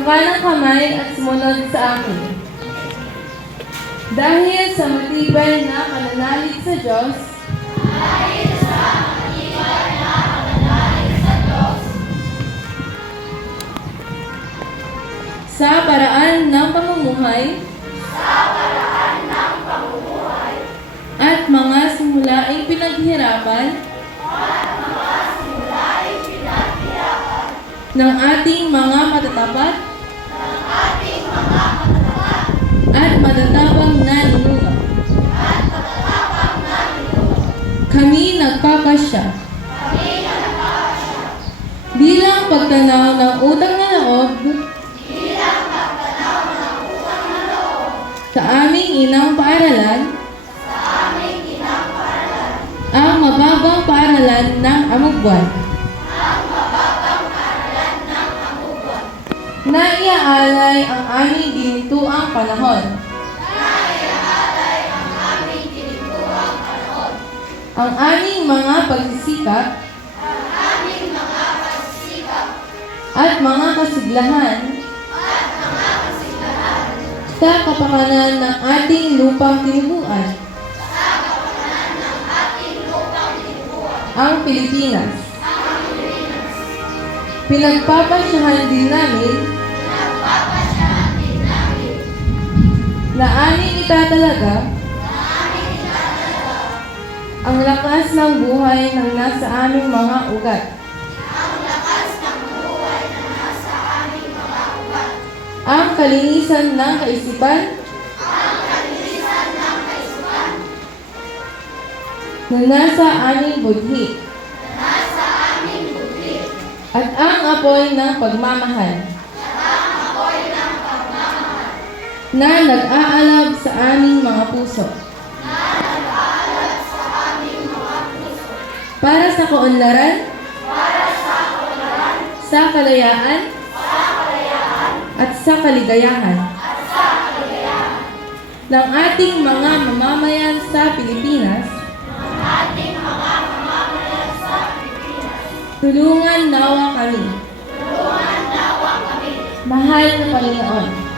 Magkalang kamay at sumunod sa akin. Dahil sa matibay na pananalig sa Diyos, sa paraan ng pamumuhay, at mga simulaing pinaghirapan, ng ating mga matatapat, at matatabang na ninuno. Kami nagpapasya bilang pagtanaw ng utang na loob sa aming inang paaralan, ang mababang paaralan ng Amugbuan, na iaalay ang aming ginintuang panahon, ang aming mga pagsisikap, at mga kasiglahan, sa kapakanan ng ating lupang tinubuan, ang Pilipinas. Pinagpapasyahan din namin na aming itatalaga ang lakas ng buhay ng nasa aming mga ugat. Ang kalinisan ng kaisipan na nasa aming budhi. At ang apoy ng pagmamahal na nag-aalab sa aming mga puso. Para sa kaunlaran, sa kalayaan, at sa kaligayahan ng ating mga mamamayan sa Pilipinas. Tulungan nawa kami. Mahal na Panginoon.